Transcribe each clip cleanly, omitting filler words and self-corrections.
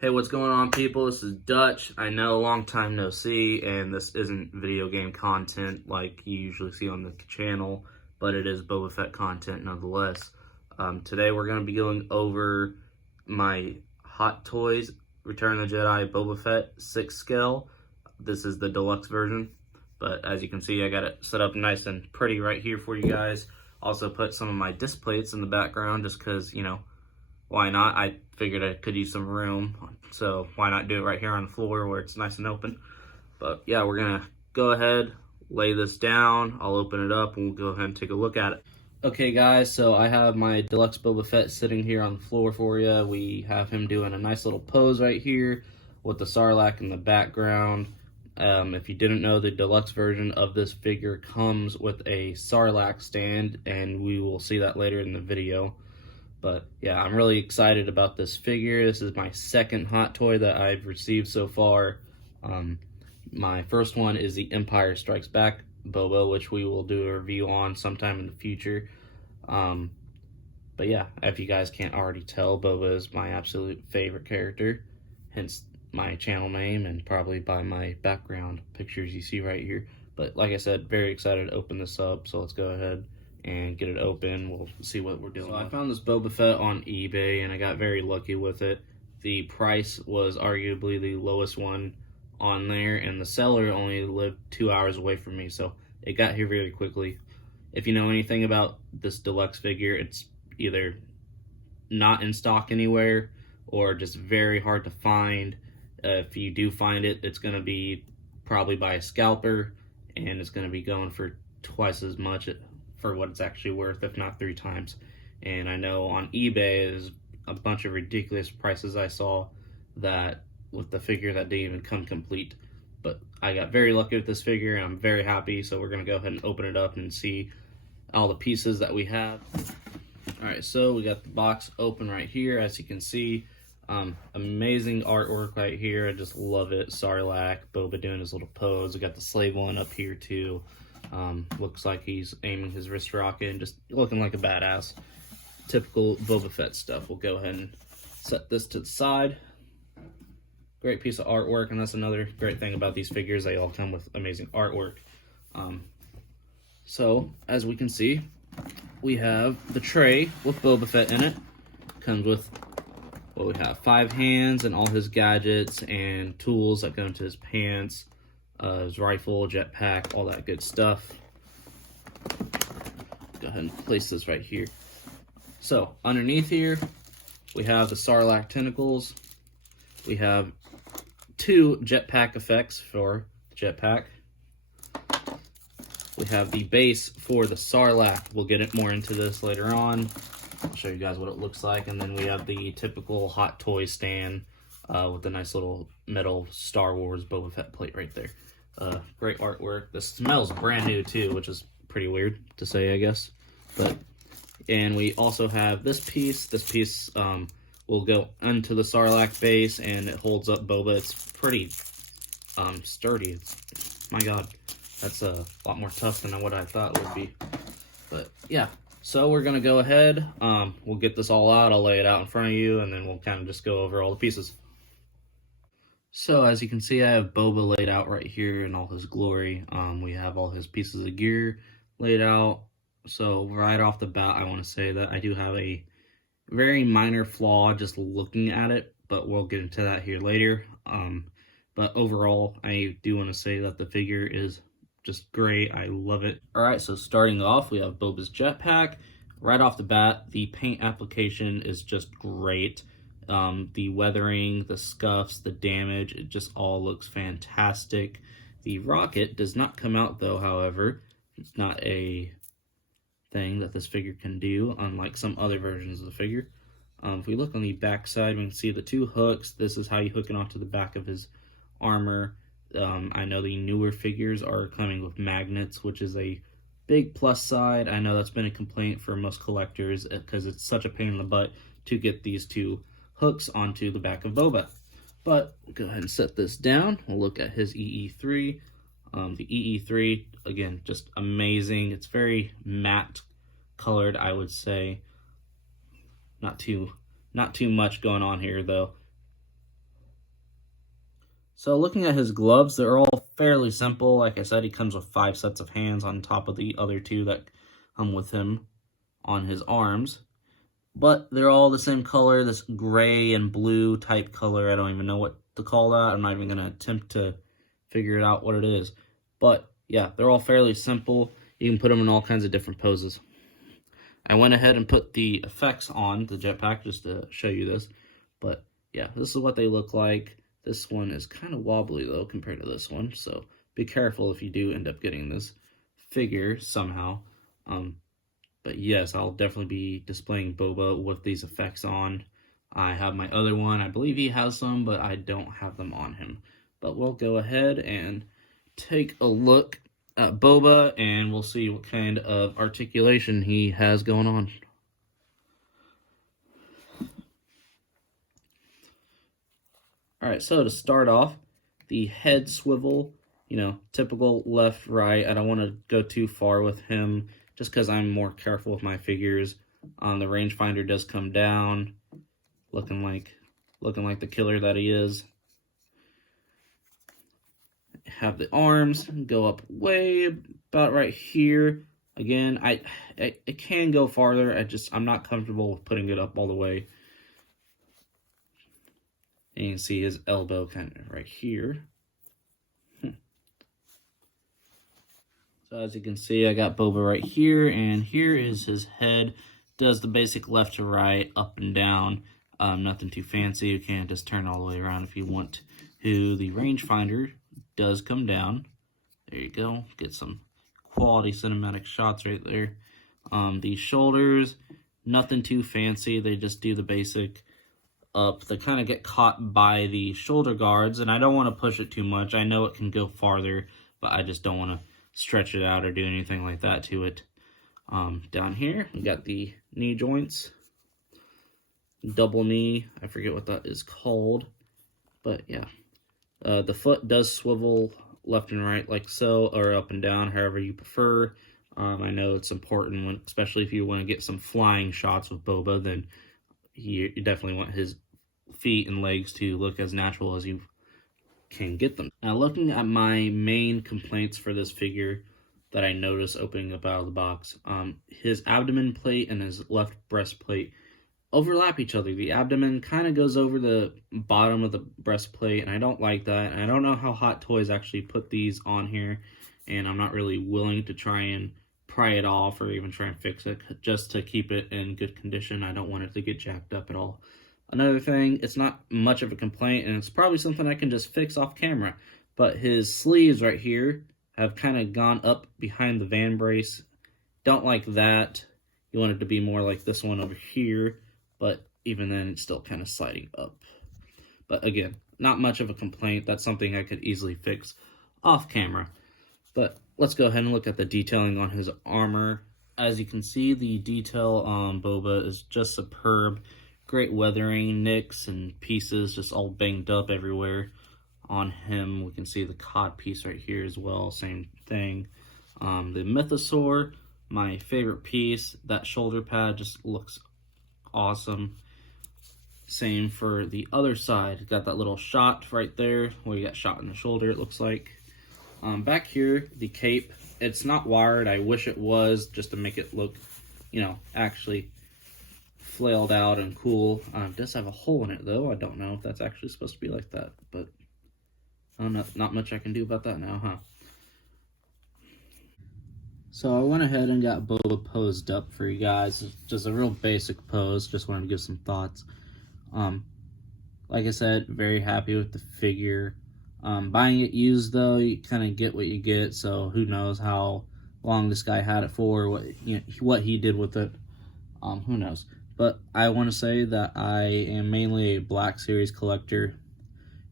Hey, what's going on, people? This is Dutch. I know, long time no see, and this isn't video game content like you usually see on the channel, but it is Boba Fett content nonetheless. Today we're going to be going over my Hot Toys Return of the Jedi Boba Fett 6 scale. This is the deluxe version, but as you can see, I got it set up nice and pretty right here for you guys. Also put some of my disc plates in the background just because, you know, why not? I figured I could use some room, so why not do it right here on the floor where it's nice and open. But yeah, we're gonna go ahead, lay this down, I'll open it up and we'll go ahead and take a look at it. Okay guys, so I have my Deluxe Boba Fett sitting here on the floor for you. We have him doing a nice little pose right here with the Sarlacc in the background. If you didn't know, the deluxe version of this figure comes with a Sarlacc stand, and we will see that later in the video. But yeah, I'm really excited about this figure. This is my second hot toy that I've received so far. My first one is the Empire Strikes Back Boba, which we will do a review on sometime in the future. But yeah, if you guys can't already tell, Boba is my absolute favorite character, hence my channel name and probably by my background pictures you see right here. But like I said, very excited to open this up, so let's go ahead and get it open. We'll see what we're doing. So I found this Boba Fett on eBay and I got very lucky with it. The price was arguably the lowest one on there, and the seller only lived 2 hours away from me, so it got here very quickly. If you know anything about this deluxe figure, it's either not in stock anywhere or just very hard to find. If you do find it, it's going to be probably by a scalper, and it's going to be going for twice as much for what it's actually worth, if not 3 times. And I know on eBay there's a bunch of ridiculous prices I saw that with the figure that didn't even come complete. But I got very lucky with this figure and I'm very happy, so we're gonna go ahead and open it up and see all the pieces that we have. Alright, so we got the box open right here, as you can see. Amazing artwork right here. I just love it. Sarlacc, Boba doing his little pose. We got the slave one up here too. Looks like he's aiming his wrist rocket and just looking like a badass. Typical Boba Fett stuff. We'll go ahead and set this to the side. Great piece of artwork, and that's another great thing about these figures. They all come with amazing artwork. So, as we can see, we have the tray with Boba Fett in it. Comes with, well, we have 5 hands and all his gadgets and tools that go into his pants. His rifle, jetpack, all that good stuff. Go ahead and place this right here. So, underneath here, we have the Sarlacc tentacles. We have 2 jetpack effects for the jetpack. We have the base for the Sarlacc. We'll get it more into this later on. I'll show you guys what it looks like. And then we have the typical hot toy stand with the nice little metal Star Wars Boba Fett plate right there. Great artwork. This smells brand new too, which is pretty weird to say, I guess. And we also have this piece. This piece will go into the Sarlacc base, and it holds up Boba. It's pretty sturdy. My God, that's a lot more tough than what I thought it would be. But yeah, so we're gonna go ahead. We'll get this all out. I'll lay it out in front of you, and then we'll kind of just go over all the pieces. So as you can see, I have Boba laid out right here in all his glory. We have all his pieces of gear laid out. So right off the bat, I want to say that I do have a very minor flaw just looking at it, but we'll get into that here later. But overall, I do want to say that the figure is just great. I love it. Alright, so starting off, we have Boba's jetpack. Right off the bat, the paint application is just great. The weathering, the scuffs, the damage, it just all looks fantastic. The rocket does not come out though, however. It's not a thing that this figure can do, unlike some other versions of the figure. If we look on the back side, we can see the 2 hooks. This is how you hook it onto the back of his armor. I know the newer figures are coming with magnets, which is a big plus side. I know that's been a complaint for most collectors because it's such a pain in the butt to get these 2 hooks onto the back of Boba. But go ahead and set this down. We'll look at his EE3. The EE3, again, just amazing. It's very matte colored, I would say. Not too much going on here though. So looking at his gloves, they're all fairly simple. Like I said, he comes with 5 sets of hands on top of the other 2 that come with him on his arms. But they're all the same color, this gray and blue type color. I don't even know what to call that. I'm not even going to attempt to figure it out what it is. But yeah, they're all fairly simple. You can put them in all kinds of different poses. I went ahead and put the effects on the jetpack just to show you this. But yeah, this is what they look like. This one is kind of wobbly though compared to this one. So be careful if you do end up getting this figure somehow. But yes, I'll definitely be displaying Boba with these effects on. I have my other one. I believe he has some, but I don't have them on him. But we'll go ahead and take a look at Boba, and we'll see what kind of articulation he has going on. Alright, so to start off, the head swivel, you know, typical left, right. I don't want to go too far with him, just because I'm more careful with my figures. The rangefinder does come down, looking like the killer that he is. Have the arms go up way about right here. Again, it can go farther. I'm not comfortable with putting it up all the way. And you can see his elbow kind of right here. So as you can see, I got Boba right here, and here is his head. Does the basic left to right, up and down. Nothing too fancy. You can't just turn all the way around if you want to. The rangefinder does come down. There you go. Get some quality cinematic shots right there. The shoulders, nothing too fancy. They just do the basic up. They kind of get caught by the shoulder guards, and I don't want to push it too much. I know it can go farther, but I just don't want to stretch it out or do anything like that to it. Down here, we got the knee joints. Double knee. I forget what that is called. But yeah. The foot does swivel left and right like so, or up and down, however you prefer. I know it's important, especially if you want to get some flying shots with Boba, then you definitely want his feet and legs to look as natural as you can get them. Now, looking at my main complaints for this figure that I noticed opening up out of the box, his abdomen plate and his left breastplate overlap each other. The abdomen kind of goes over the bottom of the breastplate, and I don't like that. And I don't know how Hot Toys actually put these on here, and I'm not really willing to try and pry it off or even try and fix it just to keep it in good condition. I don't want it to get jacked up at all. Another thing, it's not much of a complaint, and it's probably something I can just fix off camera, but his sleeves right here have kind of gone up behind the van brace. Don't like that. You want it to be more like this one over here, but even then, it's still kind of sliding up. But again, not much of a complaint. That's something I could easily fix off camera. But let's go ahead and look at the detailing on his armor. As you can see, the detail on Boba is just superb. Great weathering, nicks and pieces just all banged up everywhere on him. We can see the cod piece right here as well, same thing. The mythosaur, my favorite piece. That shoulder pad just looks awesome. Same for the other side. Got that little shot right there where you got shot in the shoulder, it looks like. Back here, the cape, it's not wired. I wish it was, just to make it look, you know, actually flailed out and cool. It does have a hole in it though. I don't know if that's actually supposed to be like that, but I don't know, not much I can do about that now, huh? So I went ahead and got Boba posed up for you guys. Just a real basic pose. Just wanted to give some thoughts. Like I said, very happy with the figure. Buying it used though, you kind of get what you get. So who knows how long this guy had it for, what he did with it. Who knows? But I want to say that I am mainly a Black Series collector,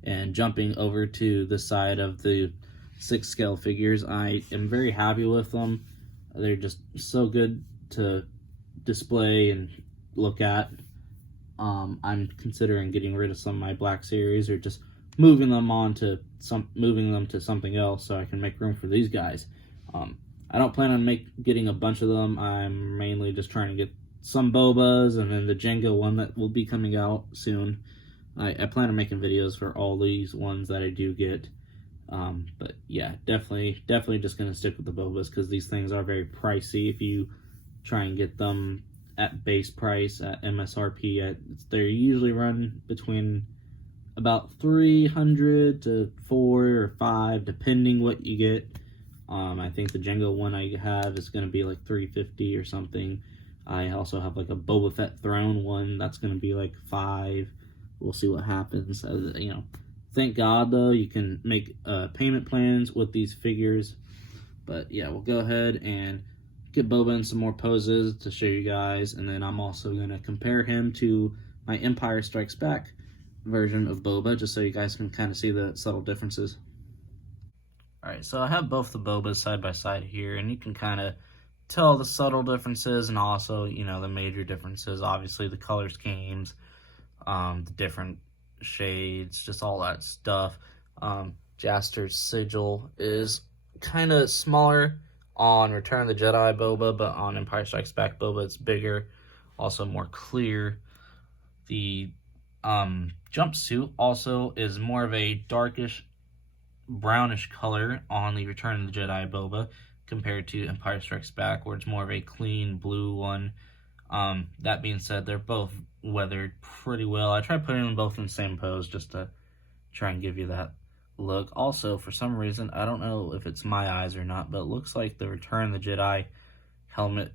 and jumping over to the side of the 6 scale figures, I am very happy with them. They're just so good to display and look at. I'm considering getting rid of some of my Black Series, or just moving them to something else so I can make room for these guys. I don't plan on getting a bunch of them. I'm mainly just trying to get some Bobas, and then the Jenga one that will be coming out soon. I plan on making videos for all these ones that I do get. But yeah, definitely just gonna stick with the Bobas because these things are very pricey. If you try and get them at base price at MSRP, they usually run between about 300 to 4 or 5, depending what you get. I think the Django one I have is gonna be like 350 or something. I also have like a Boba Fett throne one that's gonna be like 5. We'll see what happens. You know, thank God though you can make payment plans with these figures. But yeah, we'll go ahead and get Boba in some more poses to show you guys, and then I'm also gonna compare him to my Empire Strikes Back version of Boba, just so you guys can kind of see the subtle differences. Alright, so I have both the Bobas side by side here, and you can kind of tell the subtle differences and also, you know, the major differences. Obviously, the color schemes, the different shades, just all that stuff. Jaster's sigil is kind of smaller on Return of the Jedi Boba, but on Empire Strikes Back Boba, it's bigger, also more clear. The jumpsuit also is more of a darkish brownish color on the Return of the Jedi Boba compared to Empire Strikes Back, where it's more of a clean blue one. That being said, they're both weathered pretty well. I tried putting them both in the same pose just to try and give you that look. Also, for some reason, I don't know if it's my eyes or not, but it looks like the Return of the Jedi helmet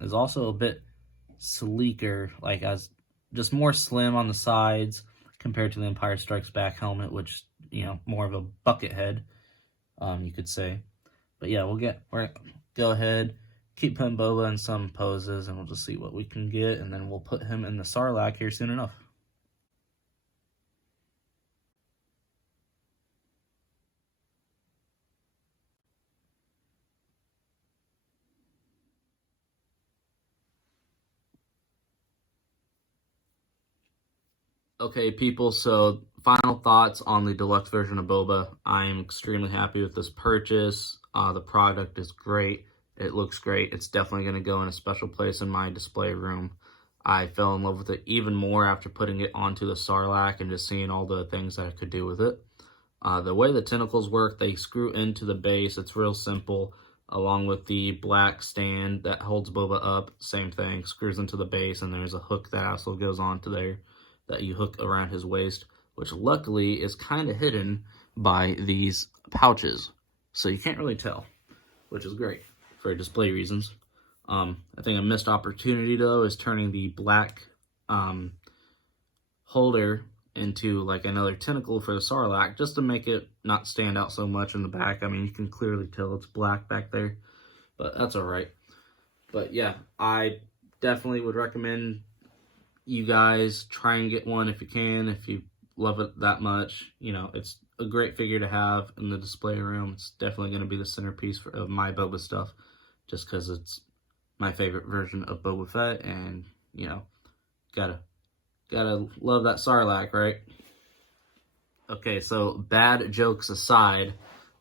is also a bit sleeker, like as just more slim on the sides compared to the Empire Strikes Back helmet, which, you know, more of a bucket head, you could say. But yeah, we're gonna go ahead, keep putting Boba in some poses, and we'll just see what we can get, and then we'll put him in the Sarlacc here soon enough. Okay, people, so final thoughts on the deluxe version of Boba. I am extremely happy with this purchase. The product is great. It looks great. It's definitely going to go in a special place in my display room. I fell in love with it even more after putting it onto the Sarlacc and just seeing all the things that I could do with it. The way the tentacles work, they screw into the base. It's real simple, along with the black stand that holds Boba up. Same thing, screws into the base, and there's a hook that also goes onto there that you hook around his waist, which luckily is kind of hidden by these pouches, so you can't really tell, which is great for display reasons. I think a missed opportunity though is turning the black holder into like another tentacle for the Sarlacc, just to make it not stand out so much in the back. I mean, you can clearly tell it's black back there, but that's all right. But yeah, I definitely would recommend you guys try and get one if you can, if you love it that much. You know, it's a great figure to have in the display room. It's definitely going to be the centerpiece of my Boba stuff, just because it's my favorite version of Boba Fett, and, you know, gotta love that Sarlacc, right? Okay, so bad jokes aside,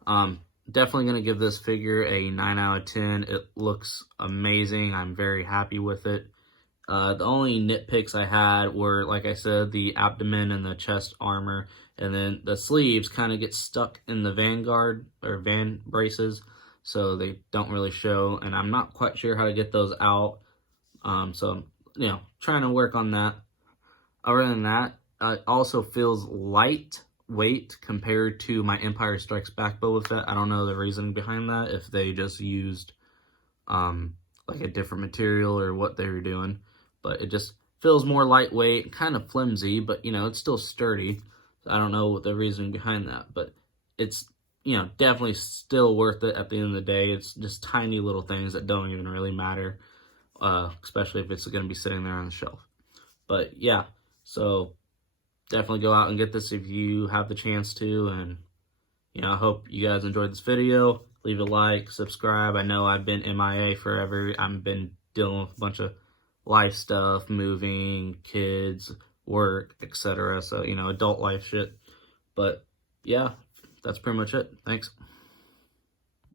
definitely going to give this figure a 9 out of 10. It looks amazing. I'm very happy with it. The only nitpicks I had were, like I said, the abdomen and the chest armor, and then the sleeves kind of get stuck in the vanguard or van braces, so they don't really show, and I'm not quite sure how to get those out. So, you know, trying to work on that. Other than that, it also feels lightweight compared to my Empire Strikes Back Boba Fett. I don't know the reasoning behind that, if they just used like a different material or what they were doing. But it just feels more lightweight, kind of flimsy, but, you know, it's still sturdy. I don't know what the reasoning behind that, but it's, you know, definitely still worth it at the end of the day. It's just tiny little things that don't even really matter, especially if it's going to be sitting there on the shelf. But yeah, so definitely go out and get this if you have the chance to, and, you know, I hope you guys enjoyed this video. Leave a like, subscribe. I know I've been MIA forever. I've been dealing with a bunch of life stuff, moving, kids, work, etc. So, you know, adult life shit. But yeah, that's pretty much it. Thanks.